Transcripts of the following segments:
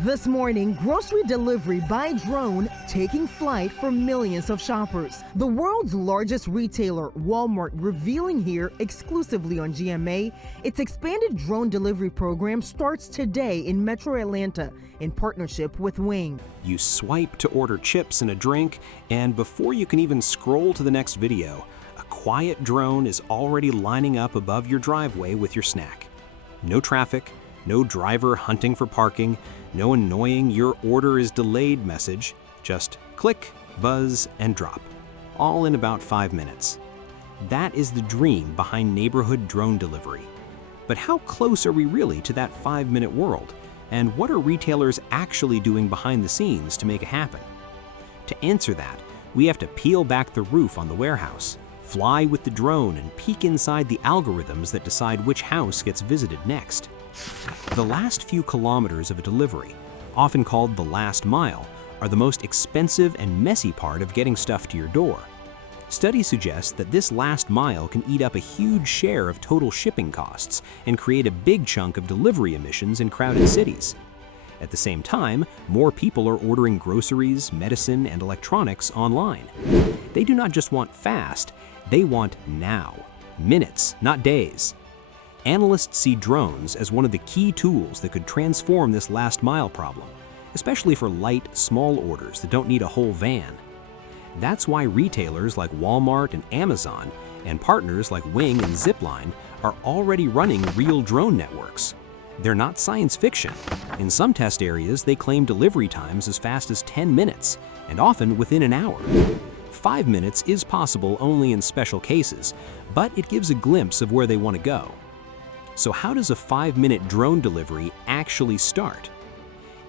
This morning, grocery delivery by drone taking flight for millions of shoppers. The world's largest retailer, Walmart, revealing here exclusively on GMA, its expanded drone delivery program starts today in Metro Atlanta in partnership with Wing. You swipe to order chips and a drink, and before you can even scroll to the next video, a quiet drone is already lining up above your driveway with your snack. No traffic, no driver hunting for parking, no annoying "your order is delayed" message, just click, buzz, and drop, all in about 5 minutes. That is the dream behind neighborhood drone delivery. But how close are we really to that 5-minute world? And what are retailers actually doing behind the scenes to make it happen? To answer that, we have to peel back the roof on the warehouse, fly with the drone, and peek inside the algorithms that decide which house gets visited next. The last few kilometers of a delivery, often called the last mile, are the most expensive and messy part of getting stuff to your door. Studies suggest that this last mile can eat up a huge share of total shipping costs and create a big chunk of delivery emissions in crowded cities. At the same time, more people are ordering groceries, medicine, and electronics online. They do not just want fast, they want now. Minutes, not days. Analysts see drones as one of the key tools that could transform this last mile problem, especially for light, small orders that don't need a whole van. That's why retailers like Walmart and Amazon, and partners like Wing and Zipline, are already running real drone networks. They're not science fiction. In some test areas, they claim delivery times as fast as 10 minutes, and often within an hour. 5 minutes is possible only in special cases, but it gives a glimpse of where they want to go. So how does a 5-minute drone delivery actually start?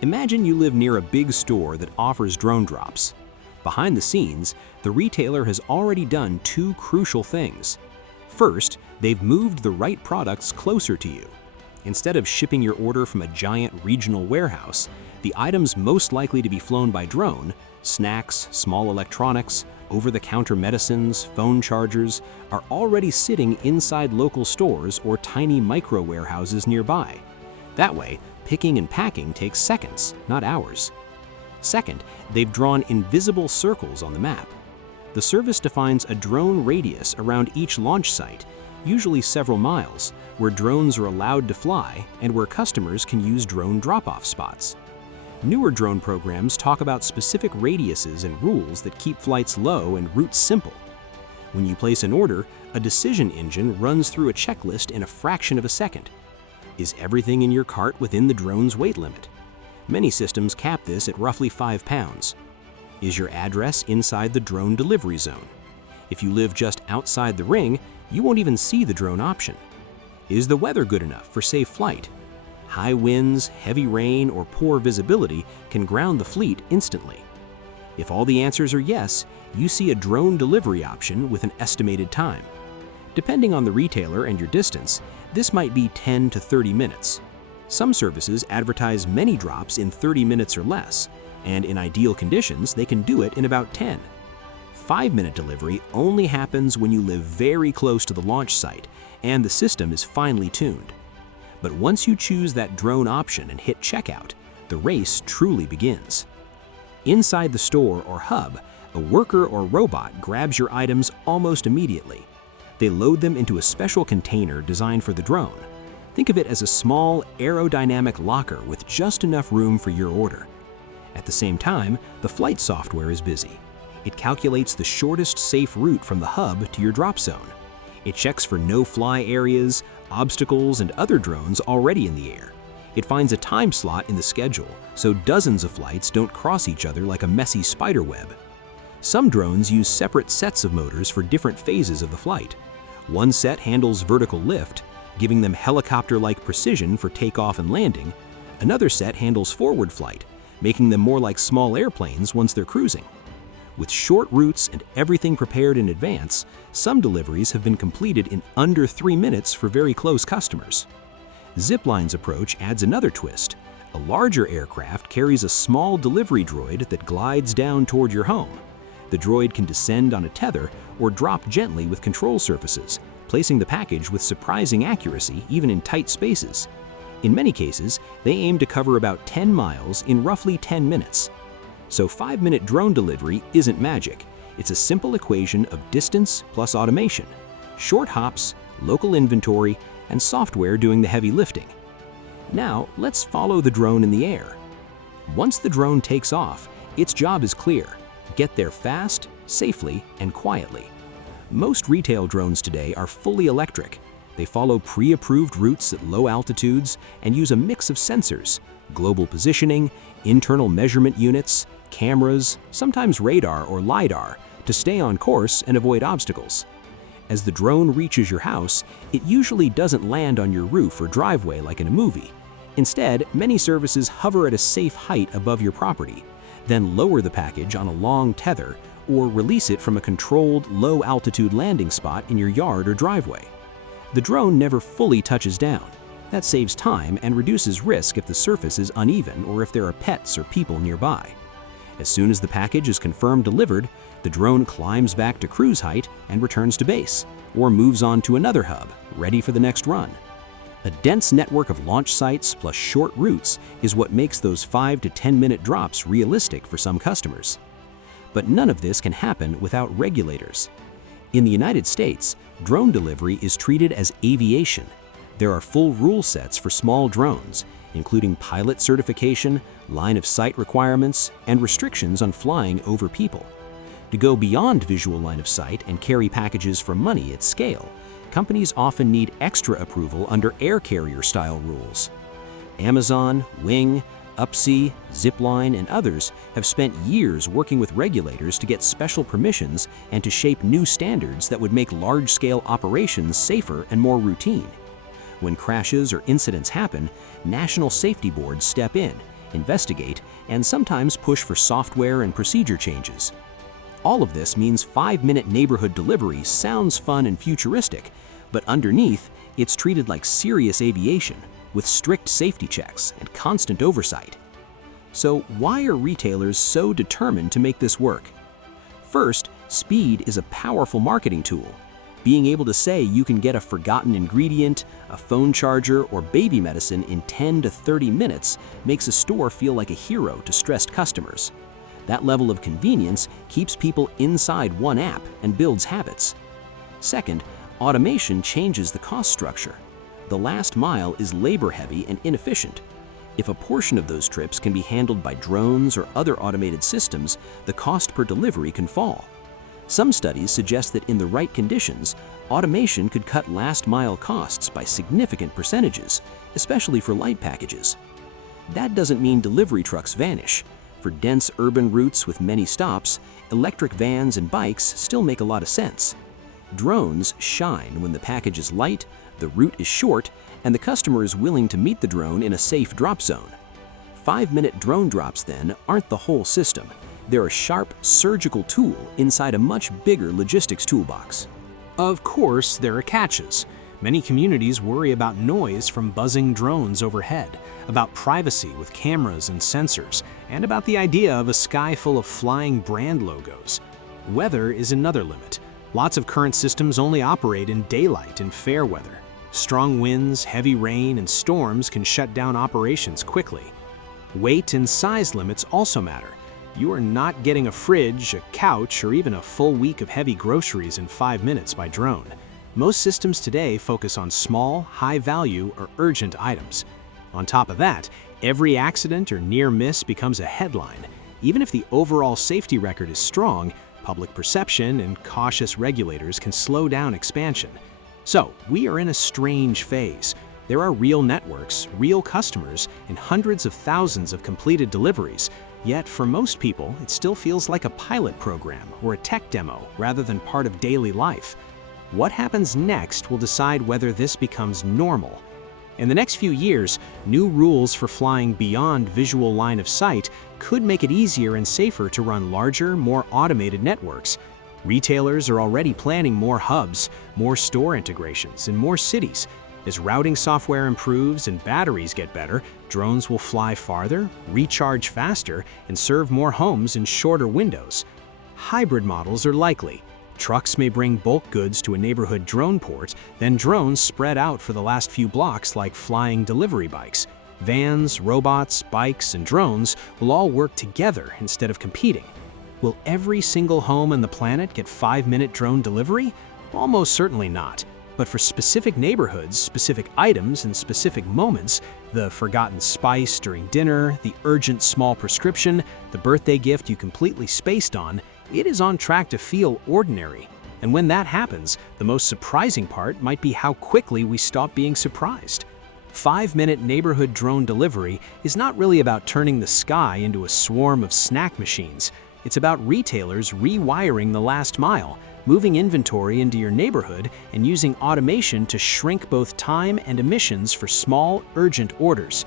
Imagine you live near a big store that offers drone drops. Behind the scenes, the retailer has already done 2 crucial things. First, they've moved the right products closer to you. Instead of shipping your order from a giant regional warehouse, the items most likely to be flown by drone, snacks, small electronics, over-the-counter medicines, phone chargers, are already sitting inside local stores or tiny micro warehouses nearby. That way, picking and packing takes seconds, not hours. Second, they've drawn invisible circles on the map. The service defines a drone radius around each launch site, usually several miles, where drones are allowed to fly and where customers can use drone drop-off spots. Newer drone programs talk about specific radiuses and rules that keep flights low and routes simple. When you place an order, a decision engine runs through a checklist in a fraction of a second. Is everything in your cart within the drone's weight limit? Many systems cap this at roughly 5 pounds. Is your address inside the drone delivery zone? If you live just outside the ring, you won't even see the drone option. Is the weather good enough for safe flight? High winds, heavy rain, or poor visibility can ground the fleet instantly. If all the answers are yes, you see a drone delivery option with an estimated time. Depending on the retailer and your distance, this might be 10 to 30 minutes. Some services advertise many drops in 30 minutes or less, and in ideal conditions, they can do it in about 10. 5-minute delivery only happens when you live very close to the launch site and the system is finely tuned. But once you choose that drone option and hit checkout, the race truly begins. Inside the store or hub, a worker or robot grabs your items almost immediately. They load them into a special container designed for the drone. Think of it as a small, aerodynamic locker with just enough room for your order. At the same time, the flight software is busy. It calculates the shortest safe route from the hub to your drop zone. It checks for no-fly areas, obstacles, and other drones already in the air. It finds a time slot in the schedule, so dozens of flights don't cross each other like a messy spider web. Some drones use separate sets of motors for different phases of the flight. One set handles vertical lift, giving them helicopter-like precision for takeoff and landing. Another set handles forward flight, making them more like small airplanes once they're cruising. With short routes and everything prepared in advance, some deliveries have been completed in under 3 minutes for very close customers. Zipline's approach adds another twist. A larger aircraft carries a small delivery droid that glides down toward your home. The droid can descend on a tether or drop gently with control surfaces, placing the package with surprising accuracy even in tight spaces. In many cases, they aim to cover about 10 miles in roughly 10 minutes. So 5-minute drone delivery isn't magic. It's a simple equation of distance plus automation, short hops, local inventory, and software doing the heavy lifting. Now, let's follow the drone in the air. Once the drone takes off, its job is clear: get there fast, safely, and quietly. Most retail drones today are fully electric. They follow pre-approved routes at low altitudes and use a mix of sensors, global positioning, internal measurement units, cameras, sometimes radar or LiDAR, to stay on course and avoid obstacles. As the drone reaches your house, it usually doesn't land on your roof or driveway like in a movie. Instead, many services hover at a safe height above your property, then lower the package on a long tether or release it from a controlled, low-altitude landing spot in your yard or driveway. The drone never fully touches down. That saves time and reduces risk if the surface is uneven or if there are pets or people nearby. As soon as the package is confirmed delivered, the drone climbs back to cruise height and returns to base, or moves on to another hub, ready for the next run. A dense network of launch sites plus short routes is what makes those 5 to 10-minute drops realistic for some customers. But none of this can happen without regulators. In the United States, drone delivery is treated as aviation. There are full rule sets for small drones, including pilot certification, line-of-sight requirements, and restrictions on flying over people. To go beyond visual line of sight and carry packages for money at scale, companies often need extra approval under air carrier-style rules. Amazon, Wing, Upsea, Zipline, and others have spent years working with regulators to get special permissions and to shape new standards that would make large-scale operations safer and more routine. When crashes or incidents happen, national safety boards step in, investigate, and sometimes push for software and procedure changes. All of this means 5-minute neighborhood delivery sounds fun and futuristic, but underneath, it's treated like serious aviation, with strict safety checks and constant oversight. So why are retailers so determined to make this work? First, speed is a powerful marketing tool. Being able to say you can get a forgotten ingredient, a phone charger, or baby medicine in 10 to 30 minutes makes a store feel like a hero to stressed customers. That level of convenience keeps people inside one app and builds habits. Second, automation changes the cost structure. The last mile is labor-heavy and inefficient. If a portion of those trips can be handled by drones or other automated systems, the cost per delivery can fall. Some studies suggest that in the right conditions, automation could cut last-mile costs by significant percentages, especially for light packages. That doesn't mean delivery trucks vanish. For dense urban routes with many stops, electric vans and bikes still make a lot of sense. Drones shine when the package is light, the route is short, and the customer is willing to meet the drone in a safe drop zone. 5-minute drone drops, then, aren't the whole system. They're a sharp, surgical tool inside a much bigger logistics toolbox. Of course, there are catches. Many communities worry about noise from buzzing drones overhead, about privacy with cameras and sensors, and about the idea of a sky full of flying brand logos. Weather is another limit. Lots of current systems only operate in daylight and fair weather. Strong winds, heavy rain, and storms can shut down operations quickly. Weight and size limits also matter. You are not getting a fridge, a couch, or even a full week of heavy groceries in 5 minutes by drone. Most systems today focus on small, high-value, or urgent items. On top of that, every accident or near miss becomes a headline. Even if the overall safety record is strong, public perception and cautious regulators can slow down expansion. So, we are in a strange phase. There are real networks, real customers, and hundreds of thousands of completed deliveries. Yet, for most people, it still feels like a pilot program or a tech demo rather than part of daily life. What happens next will decide whether this becomes normal. In the next few years, new rules for flying beyond visual line of sight could make it easier and safer to run larger, more automated networks. Retailers are already planning more hubs, more store integrations, and more cities. As routing software improves and batteries get better, drones will fly farther, recharge faster, and serve more homes in shorter windows. Hybrid models are likely. Trucks may bring bulk goods to a neighborhood drone port, then drones spread out for the last few blocks like flying delivery bikes. Vans, robots, bikes, and drones will all work together instead of competing. Will every single home on the planet get 5-minute drone delivery? Almost certainly not. But for specific neighborhoods, specific items, and specific moments, the forgotten spice during dinner, the urgent small prescription, the birthday gift you completely spaced on, it is on track to feel ordinary. And when that happens, the most surprising part might be how quickly we stop being surprised. 5-minute neighborhood drone delivery is not really about turning the sky into a swarm of snack machines. It's about retailers rewiring the last mile, moving inventory into your neighborhood, and using automation to shrink both time and emissions for small, urgent orders.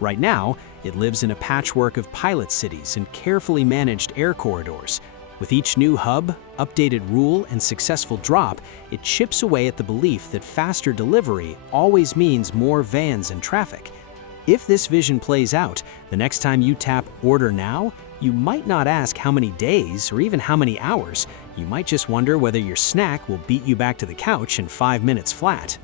Right now, it lives in a patchwork of pilot cities and carefully managed air corridors. With each new hub, updated rule, and successful drop, it chips away at the belief that faster delivery always means more vans and traffic. If this vision plays out, the next time you tap Order Now, you might not ask how many days or even how many hours. You might just wonder whether your snack will beat you back to the couch in 5 minutes flat.